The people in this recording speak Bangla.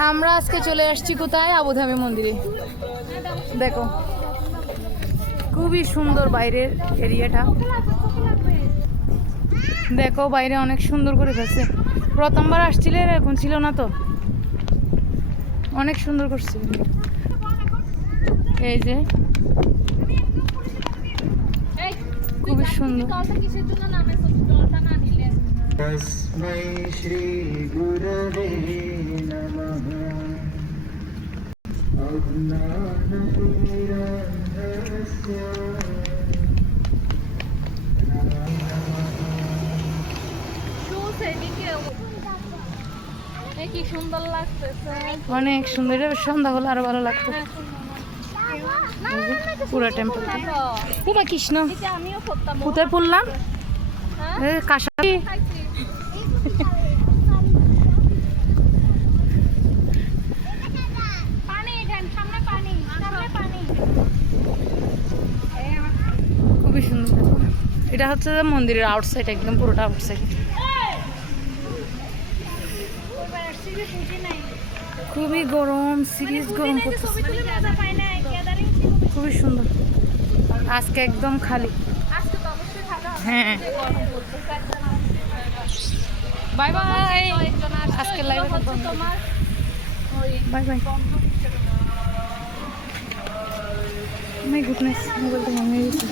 আমরা আজকে চলে আসছি কোথায়? আবুধাবি মন্দিরে। দেখো খুবই সুন্দর বাইরের এরিয়াটা, দেখো বাইরে অনেক সুন্দর করে ফেলছে। প্রথমবার আসছিলে এরকম ছিল না তো, অনেক সুন্দর করছে। এই যে খুবই সুন্দর। তস্मै শ্রী গুরবে নমঃ। অজ্ঞানতিমিরান্ধস্য কি সুন্দর লাগতেছে, অনেক সুন্দর। এটা সন্ধ্যা হলে আরো ভালো লাগতো। পুরো টেম্পল উমা কৃষ্ণ আমিও করতাম। কোথায় পড়লাম? কাশারি। খুবই সুন্দর। এটা হচ্ছে যে মন্দিরের আউটসাইড, একদম পুরোটা আউটসাইড। খুবই গরম, সিরিয়াস গরম করতেছে। খুবই সুন্দর, আজকে একদম খালি। হ্যাঁ, বাই বাই। আজকে লাইভে তোমার বাই বাই। মাই গুডনেস, মোবাইলটা ভাঙে গেছে।